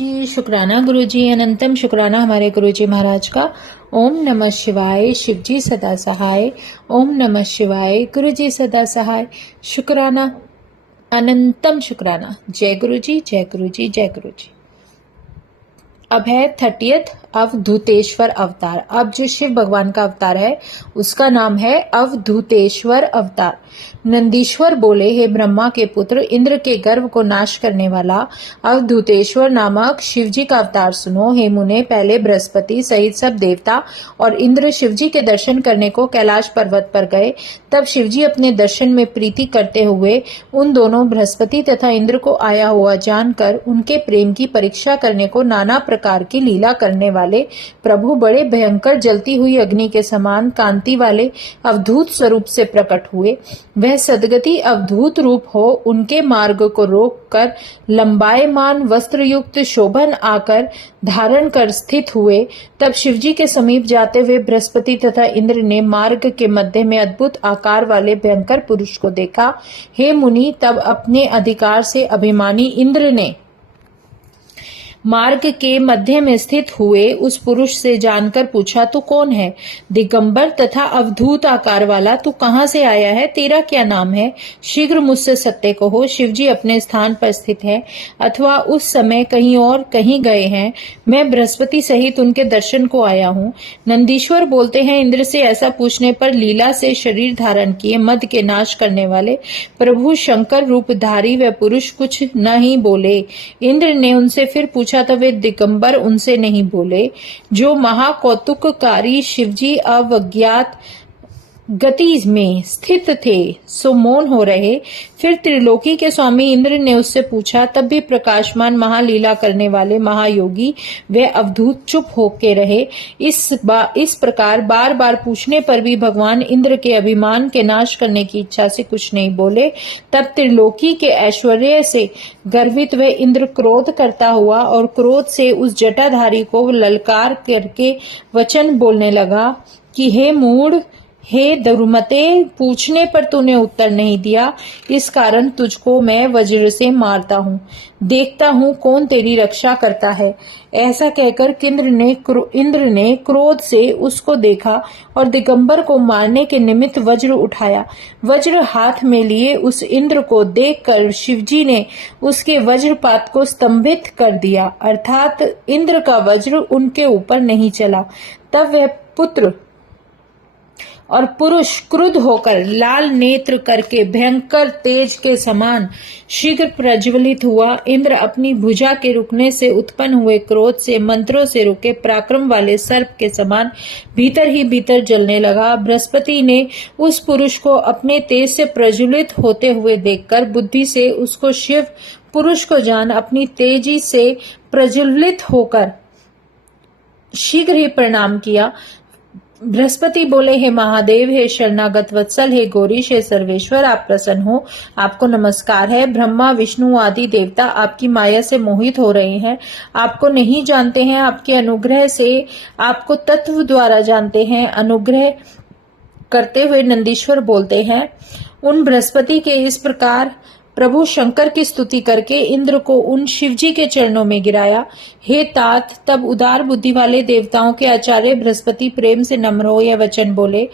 जी शुक्राना गुरुजी, अनंतम शुक्राना हमारे गुरुजी महाराज का। ओम नमः शिवाय। शिवजी सदा सहाय। ओम नमः शिवाय। गुरुजी सदा सहाय। शुक्राना, अनंतम शुक्राना। जय गुरुजी, जय गुरुजी, जय गुरुजी। अब है 30th अवधूतेश्वर अवतार। अब जो शिव भगवान का अवतार है उसका नाम है अवधूतेश्वर अवतार। नंदीश्वर बोले, हे ब्रह्मा के पुत्र, इंद्र के गर्व को नाश करने वाला अवधूतेश्वर नामक शिवजी का अवतार सुनो। हे मुने, पहले बृहस्पति सहित सब देवता और इंद्र शिवजी के दर्शन करने को कैलाश पर्वत पर गए। तब शिवजी अपने दर्शन में प्रीति करते हुए उन दोनों बृहस्पति तथा इंद्र को आया हुआ जानकर उनके प्रेम की परीक्षा करने को नाना प्रकार की लीला करने वाले प्रभु बड़े भयंकर जलती हुई अग्नि के समान कांति वाले अवधूत स्वरूप से प्रकट हुए। वह सदगति अवधूत रूप हो उनके मार्ग को रोककर लंबायमान वस्त्र युक्त शोभन आकर धारण कर स्थित हुए। तब शिवजी के समीप जाते हुए बृहस्पति तथा इंद्र ने मार्ग के मध्य में अद्भुत आकार वाले भयंकर पुरुष को देखा। हे मुनि, तब अपने अधिकार से अभिमानी इंद्र ने मार्ग के मध्य में स्थित हुए उस पुरुष से जानकर पूछा, तू कौन है? दिगंबर तथा अवधूत आकार वाला, तू कहाँ से आया है? तेरा क्या नाम है? शीघ्र मुझसे सत्य कहो। शिवजी अपने स्थान पर स्थित है अथवा उस समय कहीं और कहीं गए हैं। मैं बृहस्पति सहित उनके दर्शन को आया हूँ। नंदीश्वर बोलते हैं, इंद्र से ऐसा पूछने पर लीला से शरीर धारण किए मद के नाश करने वाले प्रभु शंकर रूपधारी व पुरुष कुछ न ही बोले। इंद्र ने उनसे फिर पूछा तो वे दिगंबर उनसे नहीं बोले। जो महाकौतुककारी शिवजी अवज्ञात गति में स्थित थे सो मौन हो रहे। फिर त्रिलोकी के स्वामी इंद्र ने उससे पूछा, तब भी प्रकाशमान महालीला करने वाले महायोगी वे अवधूत चुप होके रहे। इस प्रकार बार बार पूछने पर भी भगवान इंद्र के अभिमान के नाश करने की इच्छा से कुछ नहीं बोले। तब त्रिलोकी के ऐश्वर्य से गर्वित वे इंद्र क्रोध करता हुआ और क्रोध से उस जटाधारी को ललकार करके वचन बोलने लगा कि हे मूढ़, हे दुर्मते, पूछने पर तूने उत्तर नहीं दिया, इस कारण तुझको मैं वज्र से मारता हूँ। देखता हूँ कौन तेरी रक्षा करता है। ऐसा कहकर इंद्र ने क्रोध से उसको देखा और दिगंबर को मारने के निमित्त वज्र उठाया। वज्र हाथ में लिए उस इंद्र को देखकर शिवजी ने उसके वज्रपात को स्तंभित कर दिया, अर्थात इंद्र का वज्र उनके ऊपर नहीं चला। तब वह पुत्र और पुरुष क्रुद्ध होकर लाल नेत्र करके भयंकर तेज के समान शीघ्र प्रज्वलित हुआ। इंद्र अपनी भुजा के रुकने से उत्पन्न हुए क्रोध से मंत्रों से रुके पराक्रम वाले सर्प के समान भीतर ही भीतर जलने लगा। बृहस्पति ने उस पुरुष को अपने तेज से प्रज्वलित होते हुए देखकर बुद्धि से उसको शिव पुरुष को जान अपनी तेजी से प्रज्वलित होकर शीघ्र ही प्रणाम किया। बृहस्पति बोले, हे महादेव, हे शरणागत वत्सल, हे गौरीश, हे सर्वेश्वर, आप प्रसन्न हो, आपको नमस्कार है। ब्रह्मा विष्णु आदि देवता आपकी माया से मोहित हो रहे हैं, आपको नहीं जानते हैं। आपके अनुग्रह से आपको तत्व द्वारा जानते हैं। अनुग्रह करते हुए नंदीश्वर बोलते हैं, उन बृहस्पति के इस प्रकार प्रभु शंकर की स्तुति करके इंद्र को उन शिवजी के चरणों में गिराया। हे तात, तब उदार बुद्धि वाले देवताओं के आचार्य बृहस्पति प्रेम से नम्र हो यह वचन बोले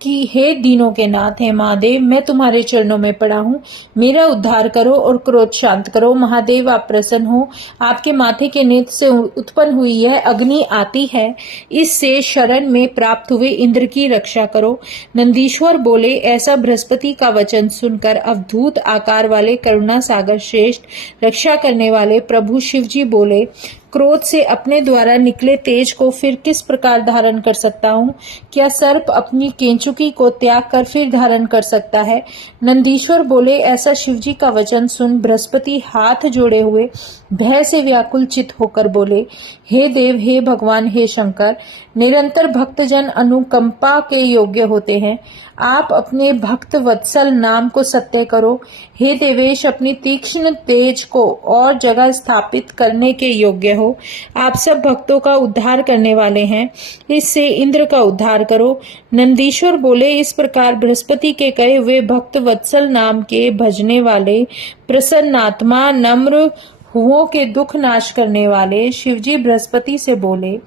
कि हे दीनों के नाथ, हे महादेव, मैं तुम्हारे चरणों में पड़ा हूँ, मेरा उद्धार करो और क्रोध शांत करो। महादेव, आप प्रसन्न हो। आपके माथे के नेत्र से उत्पन्न हुई यह अग्नि आती है, इससे शरण में प्राप्त हुए इंद्र की रक्षा करो। नंदीश्वर बोले, ऐसा बृहस्पति का वचन सुनकर अवधूत आकार वाले करुणा सागर श्रेष्ठ रक्षा करने वाले प्रभु शिवजी बोले, क्रोध से अपने द्वारा निकले तेज को फिर किस प्रकार धारण कर सकता हूँ? क्या सर्प अपनी केंचुकी को त्याग कर फिर धारण कर सकता है? नंदीश्वर बोले, ऐसा शिवजी का वचन सुन बृहस्पति हाथ जोड़े हुए भय से व्याकुल चित होकर बोले, हे देव, हे भगवान, हे शंकर, निरंतर भक्तजन अनुकंपा के योग्य होते हैं। आप अपने भक्त वत्सल नाम को सत्य करो। हे देवेश, अपनी तीक्ष्ण तेज को और जगह स्थापित करने के योग्य हो। आप सब भक्तों का उद्धार करने वाले हैं, इससे इंद्र का उद्धार करो। नंदीश्वर बोले, इस प्रकार बृहस्पति के कहे हुए भक्त वत्सल नाम के भजने वाले प्रसन्नात्मा नम्र हुओं के दुख नाश करने वाले शिवजी बृहस्पति से बोले,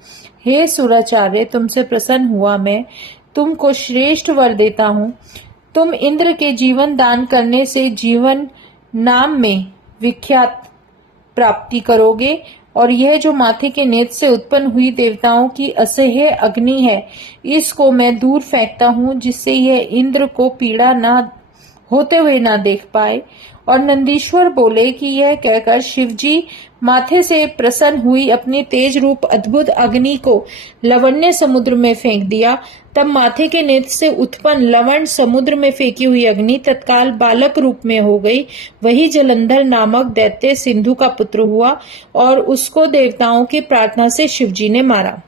हे सुराचार्य, तुमसे प्रसन्न हुआ मैं तुमको श्रेष्ठ वर देता हूँ। तुम इंद्र के जीवन दान करने से जीवन नाम में विख्यात प्राप्ति करोगे, और यह जो माथे के नेत्र से उत्पन्न हुई देवताओं की असह्य अग्नि है, इसको मैं दूर फेंकता हूँ, जिससे यह इंद्र को पीड़ा न होते हुए ना देख पाए। और नंदीश्वर बोले कि यह कहकर शिवजी माथे से प्रसन्न हुई अपनी तेज रूप अद्भुत अग्नि को लवण्य समुद्र में फेंक दिया। तब माथे के नेत्र से उत्पन्न लवण समुद्र में फेंकी हुई अग्नि तत्काल बालक रूप में हो गई। वही जलंधर नामक दैत्य सिंधु का पुत्र हुआ और उसको देवताओं की प्रार्थना से शिवजी ने मारा।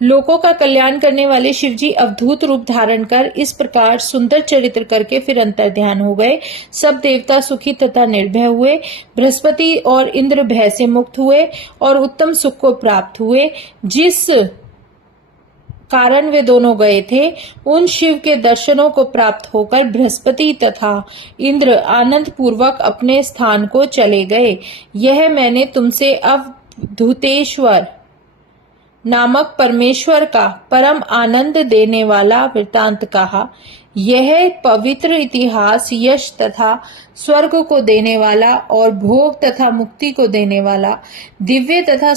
लोकों का कल्याण करने वाले शिवजी अवधूत रूप धारण कर इस प्रकार सुंदर चरित्र करके फिर अंतर ध्यान हो गए। सब देवता सुखी तथा निर्भय हुए। बृहस्पति और इंद्र भय से मुक्त हुए और उत्तम सुख को प्राप्त हुए। जिस कारण वे दोनों गए थे, उन शिव के दर्शनों को प्राप्त होकर बृहस्पति तथा इंद्र आनंद पूर्वक अपने स्थान को चले गए। यह मैंने तुमसे अवधूतेश्वर नामक परमेश्वर का परम आनंद देने वाला वृतांत कहा। यह पवित्र इतिहास यश तथा स्वर्ग को देने वाला और भोग तथा मुक्ति को देने वाला, दिव्य तथा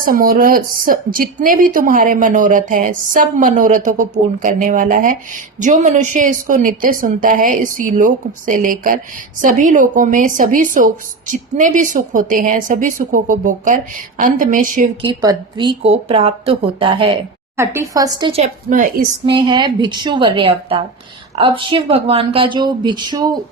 जितने भी तुम्हारे मनोरथ हैं, सब मनोरथों को पूर्ण करने वाला है। जो मनुष्य इसको नित्य सुनता है, इसी लोक से लेकर सभी लोकों में सभी सुख, जितने भी सुख होते हैं, सभी सुखों को भोगकर अंत में शिव की पदवी को प्राप्त होता है। 31 चैप्टर इसमें है भिक्षु वर्य अवतार। अब शिव भगवान का जो भिक्षु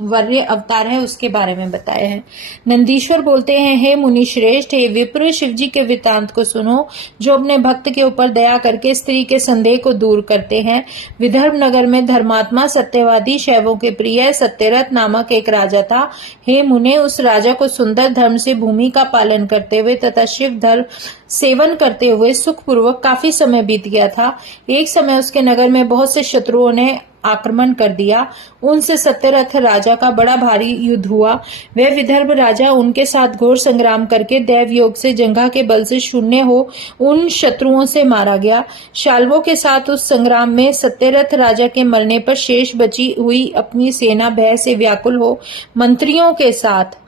वर्य अवतार है उसके बारे में बताया है। नंदीश्वर बोलते हैं, हे मुनि श्रेष्ठ, हे विप्र, शिवजी के वृतांत को सुनो, जो अपने भक्त के ऊपर दया करके स्त्री के संदेह को दूर करते हैं। विदर्भ नगर में धर्मात्मा, सत्यवादी, शैवों के प्रिय सत्यरथ नामक एक राजा था। हे मुने, उस राजा को सुंदर धर्म से भूमि का पालन करते हुए तथा शिव धर्म सेवन करते हुए सुखपूर्वक काफी समय बीत गया था। एक समय उसके नगर में बहुत से शत्रुओं ने आक्रमण कर दिया। उनसे सत्यरथ राजा का बड़ा भारी युद्ध हुआ। वह विदर्भ राजा उनके साथ घोर संग्राम करके दैव योग से जंघा के बल से शून्य हो उन शत्रुओं से मारा गया। शाल्वों के साथ उस संग्राम में सत्यरथ राजा के मरने पर शेष बची हुई अपनी सेना भय से व्याकुल हो मंत्रियों के साथ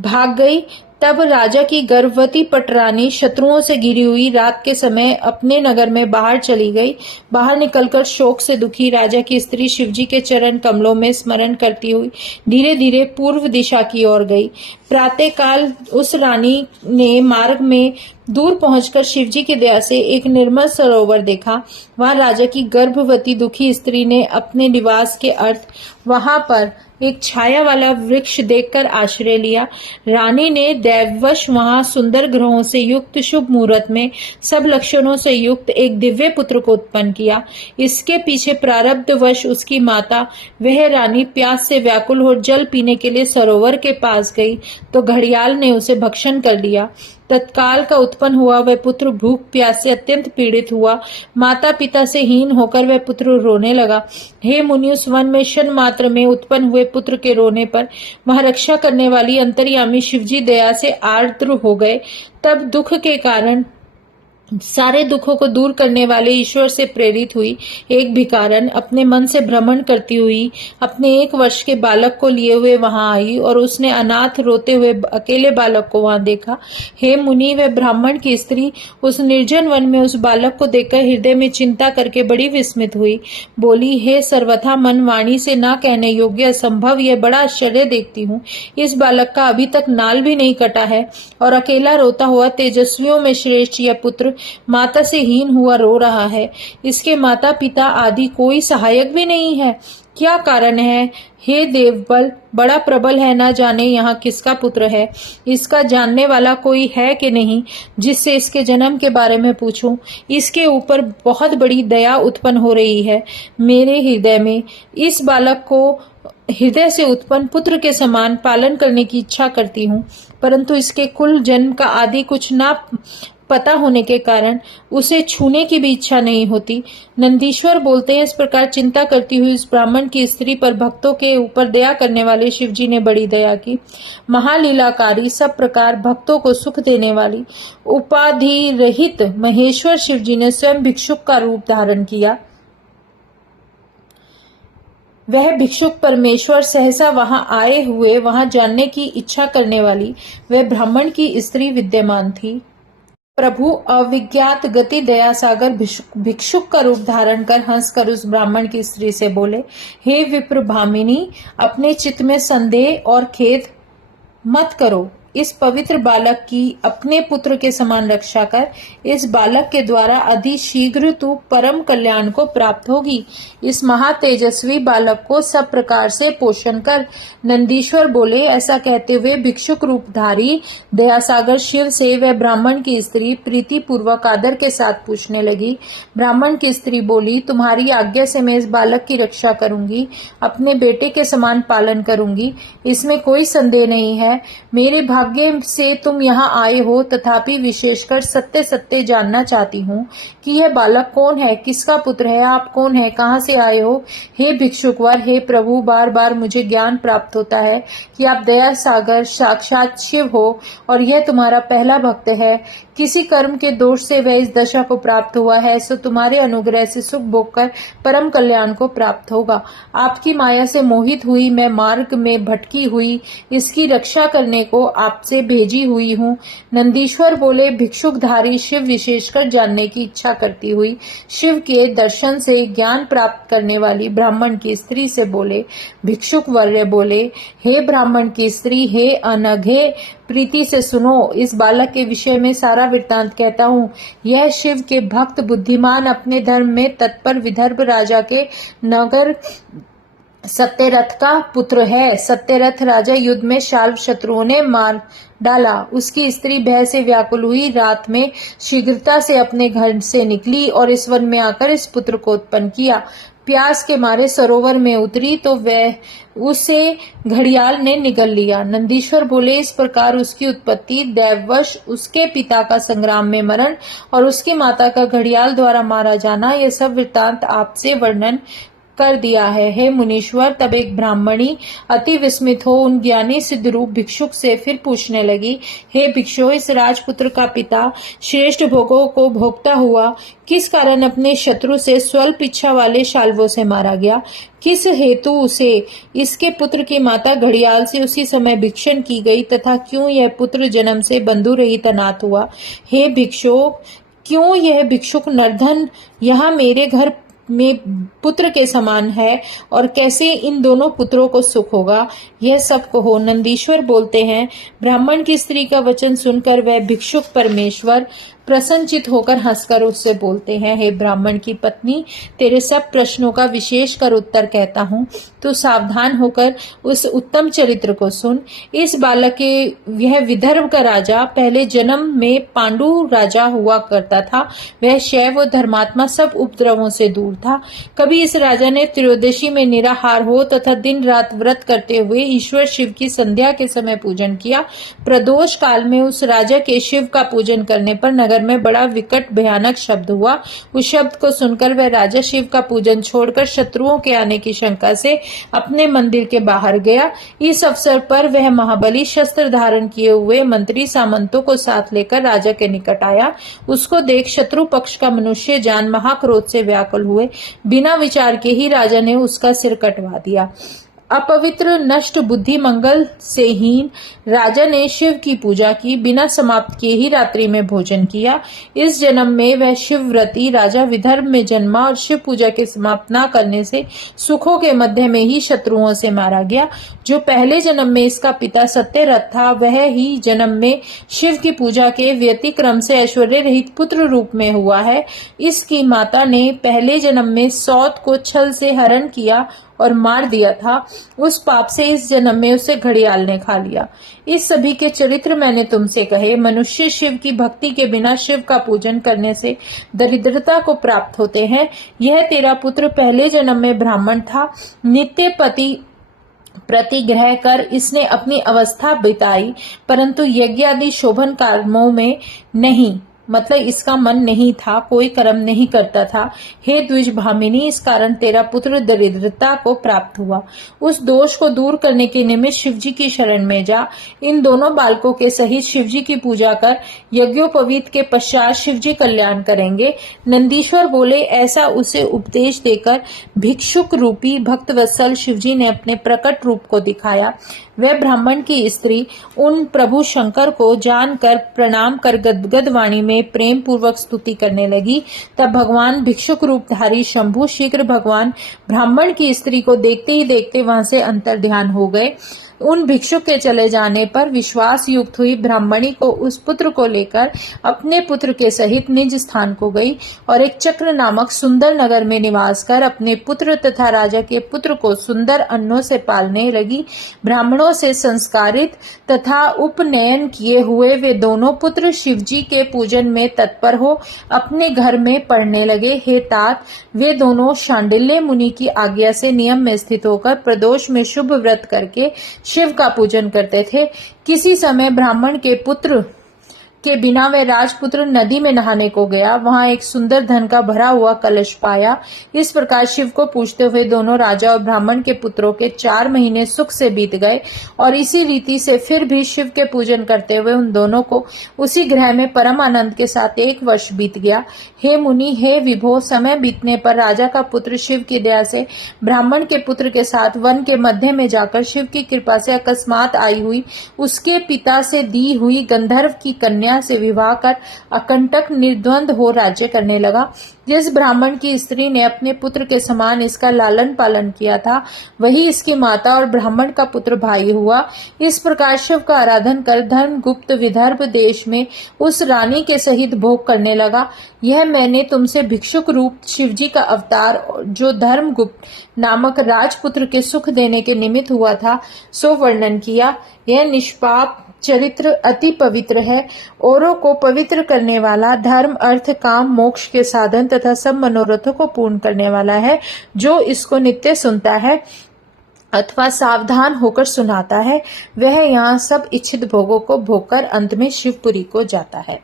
भाग गई। तब राजा की गर्भवती पटरानी शत्रुओं से घिरी हुई रात के समय अपने नगर में बाहर चली गई। बाहर निकलकर शोक से दुखी राजा की स्त्री शिवजी के चरण कमलों में स्मरण करती हुई धीरे धीरे पूर्व दिशा की ओर गई। प्रातः काल उस रानी ने मार्ग में दूर पहुंचकर शिवजी की दया से एक निर्मल सरोवर देखा। वहां राजा की गर्भवती दुखी स्त्री ने अपने निवास के अर्थ वहां पर एक छाया वाला वृक्ष देखकर आश्रय लिया। रानी ने दैववश वहां सुंदर ग्रहों से युक्त शुभ मुहूर्त में सब लक्षणों से युक्त एक दिव्य पुत्र को उत्पन्न किया। इसके पीछे प्रारब्धवश उसकी माता वह रानी प्यास से व्याकुल हो जल पीने के लिए सरोवर के पास गई तो घड़ियाल ने उसे भक्षण कर लिया। तत्काल का उत्पन्न हुआ वह पुत्र भूख प्यास से अत्यंत पीड़ित हुआ। माता पिता से हीन होकर वह पुत्र रोने लगा। हे मुनि, उस वन में क्षण मात्र में उत्पन्न हुए पुत्र के रोने पर वहां रक्षा करने वाली अंतर्यामी शिवजी दया से आर्द्र हो गए। तब दुख के कारण सारे दुखों को दूर करने वाले ईश्वर से प्रेरित हुई एक भिखारन अपने मन से भ्रमण करती हुई अपने 1 वर्ष के बालक को लिए हुए वहां आई और उसने अनाथ रोते हुए अकेले बालक को वहां देखा। हे मुनि, वह ब्राह्मण की स्त्री उस निर्जन वन में उस बालक को देखकर हृदय में चिंता करके बड़ी विस्मित हुई। बोली, हे सर्वथा मन वाणी से न कहने योग्य असंभव, यह बड़ा आश्चर्य देखती हूँ। इस बालक का अभी तक नाल भी नहीं कटा है और अकेला रोता हुआ तेजस्वियों में श्रेष्ठ यह पुत्र माता से हीन हुआ रो रहा है। इसके माता पिता आदि कोई सहायक भी नहीं है। क्या कारण है? हे देवबल, बड़ा प्रबल है, ना जाने यहाँ किसका पुत्र है। इसका जानने वाला कोई है कि नहीं जिससे इसके जन्म के बारे में पूछूं। इसके ऊपर बहुत बड़ी दया उत्पन्न हो रही है मेरे हृदय में। इस बालक को हृदय से उत्पन्न पुत्र के समान पालन करने की इच्छा करती हूँ, परंतु इसके कुल जन्म का आदि कुछ ना पता होने के कारण उसे छूने की भी इच्छा नहीं होती। नंदीश्वर बोलते हैं, इस प्रकार चिंता करती हुई उस ब्राह्मण की स्त्री पर भक्तों के ऊपर दया करने वाले शिवजी ने बड़ी दया की। महालीलाकारी, सब प्रकार भक्तों को सुख देने वाली उपाधि रहित महेश्वर शिवजी ने स्वयं भिक्षुक का रूप धारण किया। वह भिक्षुक परमेश्वर सहसा वहां आए हुए वहां जानने की इच्छा करने वाली वह ब्राह्मण की स्त्री विद्यमान थी। प्रभु अविज्ञात गति दया सागर भिक्षुक का रूप धारण कर हंसकर उस ब्राह्मण की स्त्री से बोले, हे विप्र भामिनी, अपने चित्त में संदेह और खेद मत करो। इस पवित्र बालक की अपने पुत्र के समान रक्षा कर। इस बालक के द्वारा अति शीघ्र तू परम कल्याण को प्राप्त होगी। इस महातेजस्वी बालक को सब प्रकार से पोषण कर। नंदीश्वर बोले, ऐसा कहते हुए भिक्षुक रूपधारी दयासागर शिव से वह ब्राह्मण की स्त्री प्रीति पूर्वक आदर के साथ पूछने लगी। ब्राह्मण की स्त्री बोली, तुम्हारी आज्ञा से मैं इस बालक की रक्षा करूंगी, अपने बेटे के समान पालन करूंगी, इसमें कोई संदेह नहीं है। मेरे भाग्य से तुम यहाँ आए हो, तथापि विशेषकर सत्य सत्य जानना चाहती हूँ कि यह बालक कौन है, किसका पुत्र है, आप कौन है, कहाँ से आए हो। हे भिक्षुकवर, हे प्रभु, बार बार मुझे ज्ञान प्राप्त होता है कि आप दया सागर साक्षात शिव हो और यह तुम्हारा पहला भक्त है। किसी कर्म के दोष से वह इस दशा को प्राप्त हुआ है, सो तुम्हारे अनुग्रह से सुख भोग कर परम कल्याण को प्राप्त होगा। आपकी माया से मोहित हुई मैं मार्ग में भटकी हुई इसकी रक्षा करने को आपसे भेजी हुई हूँ। नंदीश्वर बोले, भिक्षुकधारी शिव विशेषकर जानने की इच्छा करती हुई शिव के दर्शन से ज्ञान प्राप्त करने वाली ब्राह्मण की स्त्री से बोले। भिक्षुक वर्य बोले, हे ब्राह्मण की स्त्री, हे अनघे, प्रीति से सुनो, इस बालक के विषय में सारा वृत्तांत कहता हूँ। यह शिव के भक्त बुद्धिमान अपने धर्म में तत्पर विदर्भ राजा के नगर सत्यरथ का पुत्र है। सत्यरथ राजा युद्ध में शाल्व शत्रुओं ने मार डाला। उसकी स्त्री भय से व्याकुल हुई रात में शीघ्रता से अपने घर से निकली और इस वन में आकर इस पुत्र को उत्पन्न किया। प्यास के मारे सरोवर में उतरी तो वह उसे घड़ियाल ने निगल लिया। नंदीश्वर बोले, इस प्रकार उसकी उत्पत्ति, दैववश उसके पिता का संग्राम में मरण और उसकी माता का घड़ियाल द्वारा मारा जाना, यह सब वृत्तांत आपसे वर्णन कर दिया है। हे मुनीश्वर, तब एक ब्राह्मणी अति विस्मित हो उन ज्ञानी सिद्ध रूप भिक्षुक से फिर पूछने लगी, हे भिक्षु, इस राजपुत्र का पिता श्रेष्ठ भोगों को भोगता हुआ किस कारण अपने शत्रु से स्वल्प इच्छा वाले शाल्वों से मारा गया? किस हेतु उसे इसके पुत्र की माता घड़ियाल से उसी समय भिक्षण की गई तथा क्यों यह पुत्र जन्म से बंधु रहित अनाथ हुआ? हे भिक्षु, क्यों यह भिक्षुक निर्धन यहाँ मेरे घर में पुत्र के समान है और कैसे इन दोनों पुत्रों को सुख होगा, यह सब कहो। नंदीश्वर बोलते हैं, ब्राह्मण की स्त्री का वचन सुनकर वह भिक्षुक परमेश्वर प्रसन्नचित होकर हंसकर उससे बोलते हैं, हे ब्राह्मण की पत्नी, तेरे सब प्रश्नों का विशेष कर उत्तर कहता हूँ, तू सावधान होकर उस उत्तम चरित्र को सुन। इस बालक के यह विदर्भ का राजा पहले जन्म में पांडु राजा हुआ करता था। वह शैव व धर्मात्मा सब उपद्रवों से दूर था। कभी इस राजा ने त्रयोदशी में निराहार हो तथा दिन रात व्रत करते हुए ईश्वर शिव की संध्या के समय पूजन किया। प्रदोष काल में उस राजा के शिव का पूजन करने पर नगर में बड़ा विकट भयानक शब्द हुआ। उस शब्द को सुनकर वह राजा शिव का पूजन छोड़कर शत्रुओं के आने की शंका से अपने मंदिर के बाहर गया। इस अवसर पर वह महाबली शस्त्र धारण किए हुए मंत्री सामंतों को साथ लेकर राजा के निकट आया। उसको देख शत्रु पक्ष का मनुष्य जान महाक्रोध से व्याकुल हुए। बिना विचार के ही राजा ने उसका सिर कटवा दिया। अपवित्र नष्ट बुद्धि मंगल से हीन राजा ने शिव की पूजा की, बिना समाप्त किए ही रात्रि में भोजन किया। इस जन्म में वह शिवव्रती राजा विदर्भ में जन्मा और शिव पूजा के समाप्त न करने से सुखों के मध्य में ही शत्रुओं से मारा गया। जो पहले जन्म में इसका पिता सत्यरथ था, वह ही जन्म में शिव की पूजा के व्यतिक्रम से ऐश्वर्य रहित पुत्र रूप में हुआ है। इसकी माता ने पहले जन्म में सौत को छल से हरण किया और मार दिया था। उस पाप से इस जन्म में उसे घड़ियाल ने खा लिया। इस सभी के चरित्र मैंने तुमसे कहे। मनुष्य शिव की भक्ति के बिना शिव का पूजन करने से दरिद्रता को प्राप्त होते हैं। यह तेरा पुत्र पहले जन्म में ब्राह्मण था। नित्य पति प्रतिग्रह कर इसने अपनी अवस्था बिताई, परंतु यज्ञ आदि शोभन कर्मों में नहीं, मतलब इसका मन नहीं था, कोई कर्म नहीं करता था। हे द्विज भामिनी, इस कारण तेरा पुत्र दरिद्रता को प्राप्त हुआ। उस दोष को दूर करने के निमित्त शिवजी की शरण में जा। इन दोनों बालकों के सहित शिवजी की पूजा कर। यज्ञोपवीत के पश्चात शिवजी कल्याण करेंगे। नंदीश्वर बोले, ऐसा उसे उपदेश देकर भिक्षुक रूपी भक्तवत्सल शिवजी ने अपने प्रकट रूप को दिखाया। वह ब्राह्मण की स्त्री उन प्रभु शंकर को जानकर प्रणाम कर गदगद वाणी में प्रेम पूर्वक स्तुति करने लगी। तब भगवान भिक्षुक रूपधारी शंभु शीघ्र भगवान ब्राह्मण की स्त्री को देखते ही देखते वहां से अंतर्ध्यान हो गए। उन भिक्षुक के चले जाने पर विश्वास युक्त हुई ब्राह्मणी को उस पुत्र को लेकर अपने पुत्र के सहित निज स्थान को गई और एक चक्र नामक सुंदर नगर में निवास कर अपने पुत्र तथा राजा के पुत्र को सुंदर अन्नों से पालने लगी। ब्राह्मणों से संस्कारित तथा उपनयन किए हुए वे दोनों पुत्र शिवजी के पूजन में तत्पर हो अपने घर में पढ़ने लगे। हे तात, वे दोनों शांडिल्य मुनि की आज्ञा से नियम में स्थित होकर प्रदोष में शुभ व्रत करके शिव का पूजन करते थे। किसी समय ब्राह्मण के पुत्र के बिना वह राजपुत्र नदी में नहाने को गया। वहां एक सुंदर धन का भरा हुआ कलश पाया। इस प्रकार शिव को पूजते हुए दोनों राजा और ब्राह्मण के पुत्रों के 4 महीने सुख से बीत गए और इसी रीति से फिर भी शिव के पूजन करते हुए उन दोनों को उसी ग्रह में परम आनंद के साथ 1 वर्ष बीत गया। हे मुनि, हे विभो, समय बीतने पर राजा का पुत्र शिव की दया से ब्राह्मण के पुत्र के साथ वन के मध्य में जाकर शिव की कृपा से अकस्मात आई हुई उसके पिता से दी हुई गंधर्व की कन्या से विवाह कर अकंटक निर्द्वंद हो राज्य करने लगा। जिस ब्राह्मण की स्त्री ने अपने पुत्र के समान इसका लालन पालन किया था, वही इसकी माता और ब्राह्मण का पुत्र भाई हुआ। इस प्रकार शिव का आराधन कर धर्मगुप्त विदर्भ देश में उस रानी के सहित भोग करने लगा। यह मैंने तुमसे भिक्षुक रूप शिवजी का अवतार जो धर्मगुप्त नामक राजपुत्र के सुख देने के निमित्त हुआ था, सो वर्णन किया। यह निष्पाप चरित्र अति पवित्र है, औरों को पवित्र करने वाला, धर्म अर्थ काम मोक्ष के साधन तथा सब मनोरथों को पूर्ण करने वाला है। जो इसको नित्य सुनता है अथवा सावधान होकर सुनाता है, वह यहाँ सब इच्छित भोगों को भोगकर अंत में शिवपुरी को जाता है।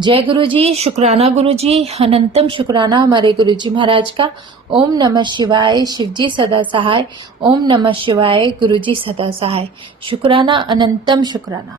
जय गुरु जी, शुक्राना गुरु जी, अनंतम शुक्राना हमारे गुरु जी महाराज का। ओम नमः शिवाय, शिवजी सदा सहाय। ओम नमः शिवाय, गुरु जी सदा सहाय। शुक्राना, अनंतम शुक्राना।